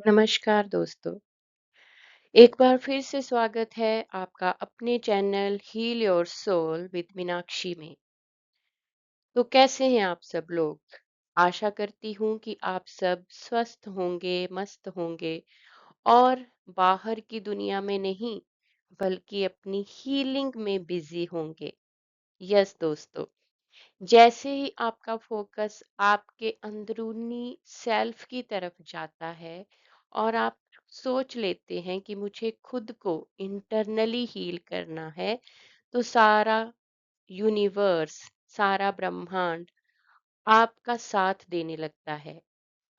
नमस्कार दोस्तों। एक बार फिर से स्वागत है आपका अपने channel heal your soul with Meenakshi में। तो कैसे हैं आप सब लोग? आशा करती हूँ कि आप सब स्वस्थ होंगे, मस्त होंगे और बाहर की दुनिया में नहीं, बल्कि अपनी हीलिंग में बिजी होंगे। यस दोस्तों, जैसे ही आपका फोकस आपके अंदरूनी सेल्फ की तरफ जाता है और आप सोच लेते हैं कि मुझे खुद को इंटरनली हील करना है, तो सारा यूनिवर्स, सारा ब्रह्मांड आपका साथ देने लगता है।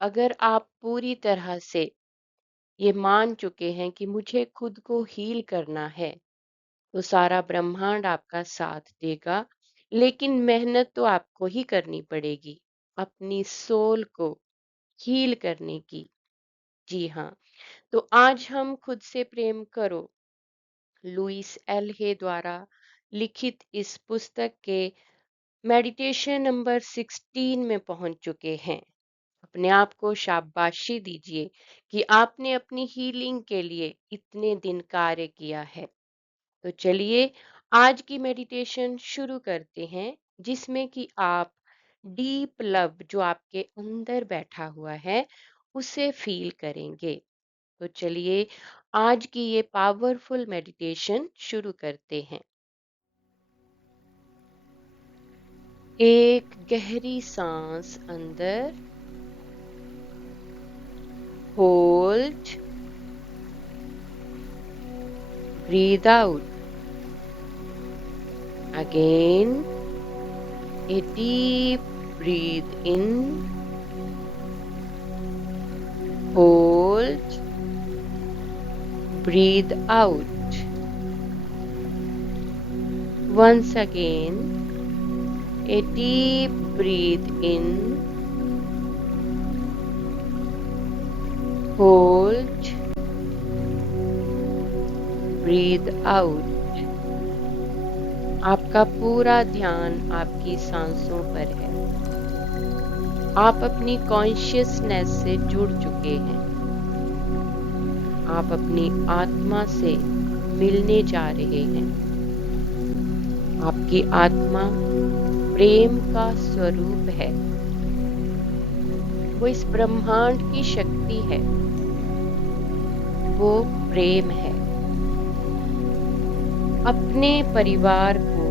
अगर आप पूरी तरह से ये मान चुके हैं कि मुझे खुद को हील करना है, तो सारा ब्रह्मांड आपका साथ देगा। लेकिन मेहनत तो आपको ही करनी पड़ेगी अपनी सोल को हील करने की। जी हाँ, तो आज हम खुद से प्रेम करो लुइस एल हे द्वारा लिखित इस पुस्तक के मेडिटेशन नंबर 16 में पहुंच चुके हैं। अपने आप को शाबाशी दीजिए कि आपने अपनी हीलिंग के लिए इतने दिन कार्य किया है। तो चलिए आज की मेडिटेशन शुरू करते हैं, जिसमें कि आप डीप लव जो आपके अंदर बैठा हुआ है उसे फील करेंगे। तो चलिए आज की ये पावरफुल मेडिटेशन शुरू करते हैं। एक गहरी सांस अंदर, hold, breathe out. Again a deep breathe in, hold, breathe out. Once again, a deep breathe in, hold, breathe out. आपका पूरा ध्यान आपकी सांसों पर है। आप अपनी कॉन्शियसनेस से जुड़ चुके हैं। आप अपनी आत्मा से मिलने जा रहे हैं। आपकी आत्मा प्रेम का स्वरूप है। वो इस ब्रह्मांड की शक्ति है। वो प्रेम है। अपने परिवार को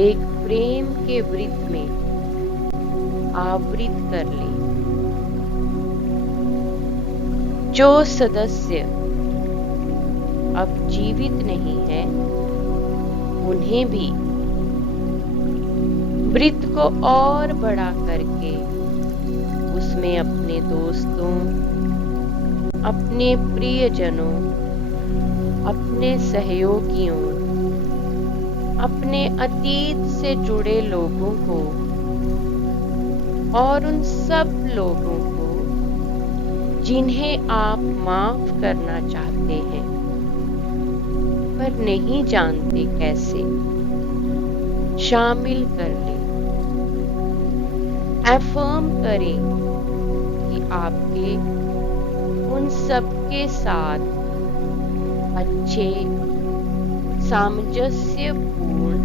एक प्रेम के वृत्त में आवृत कर लें। जो सदस्य अब जीवित नहीं है, उन्हें भी वृत्त को और बड़ा करके उसमें अपने दोस्तों, अपने प्रियजनों, अपने सहयोगियों, अपने अतीत से जुड़े लोगों को और उन सब लोगों को जिन्हें आप माफ करना चाहते हैं पर नहीं जानते कैसे, शामिल कर लें। अफर्म करें कि आपके उन सब के साथ अच्छे सामंजस्यपूर्ण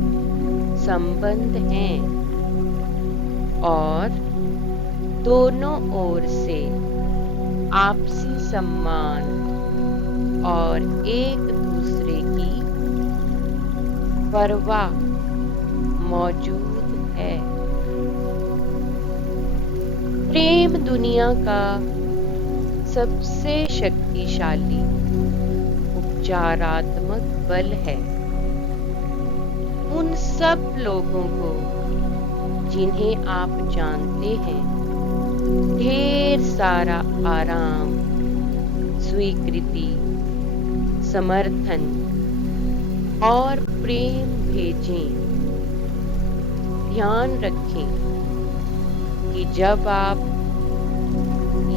संबंध हैं और दोनों ओर से आपसी सम्मान और एक दूसरे की परवाह मौजूद है। प्रेम दुनिया का सबसे शक्तिशाली उपचारात्मक बल है। उन सब लोगों को जिन्हें आप जानते हैं ढेर सारा आराम, स्वीकृति, समर्थन और प्रेम भेजें। ध्यान रखें कि जब आप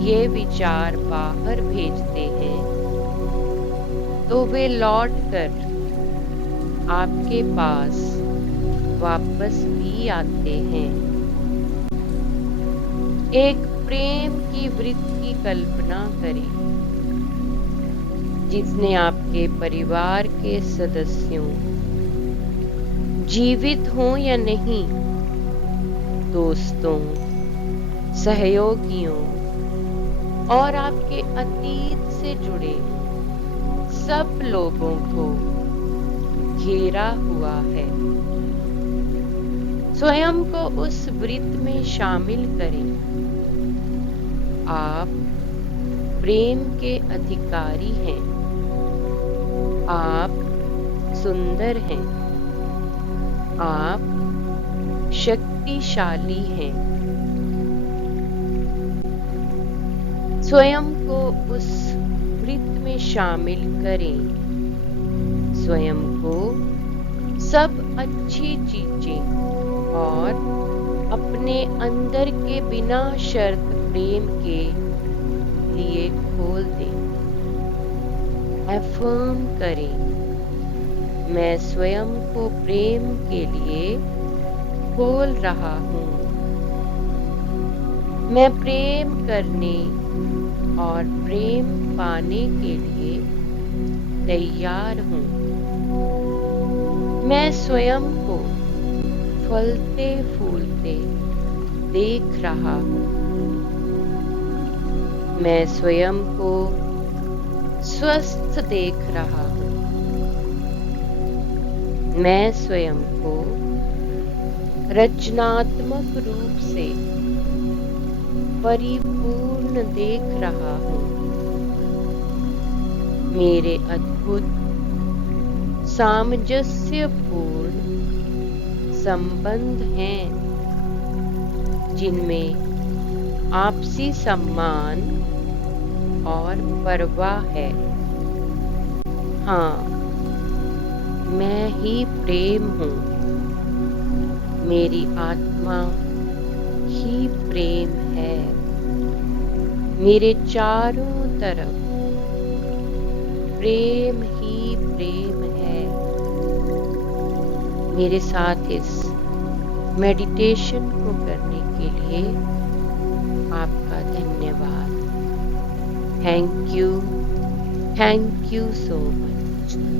ये विचार बाहर भेजते हैं तो वे लौट कर आपके पास वापस भी आते हैं। एक प्रेम की वृत्त की कल्पना करें जिसने आपके परिवार के सदस्यों, जीवित हों या नहीं, दोस्तों, सहयोगियों और आपके अतीत से जुड़े सब लोगों को घेरा हुआ है। स्वयं को उस वृत्त में शामिल करें। आप प्रेम के अधिकारी हैं। आप सुंदर हैं। आप शक्तिशाली हैं। स्वयं को उस वृत्त में शामिल करें। स्वयं को सब अच्छी चीजें और अपने अंदर के बिना शर्त प्रेम के लिए खोल दें। अफर्म करें, मैं स्वयं को प्रेम के लिए खोल रहा हूँ। मैं प्रेम करने और प्रेम पाने के लिए तैयार हूँ। मैं स्वयं को फलते फूलते देख रहा हूँ। मैं स्वयं को स्वस्थ देख रहा हूँ। मैं स्वयं को रचनात्मक रूप से परिपूर्ण देख रहा हूँ। मेरे अद्भुत सामंजस्यपूर्ण संबंध हैं जिनमें आपसी सम्मान और परवाह है। हाँ, मैं ही प्रेम हूँ। मेरी आत्मा ही प्रेम है। मेरे चारों तरफ प्रेम ही प्रेम है। मेरे साथ इस मेडिटेशन को करने के लिए आपका धन्यवाद। Thank you so much.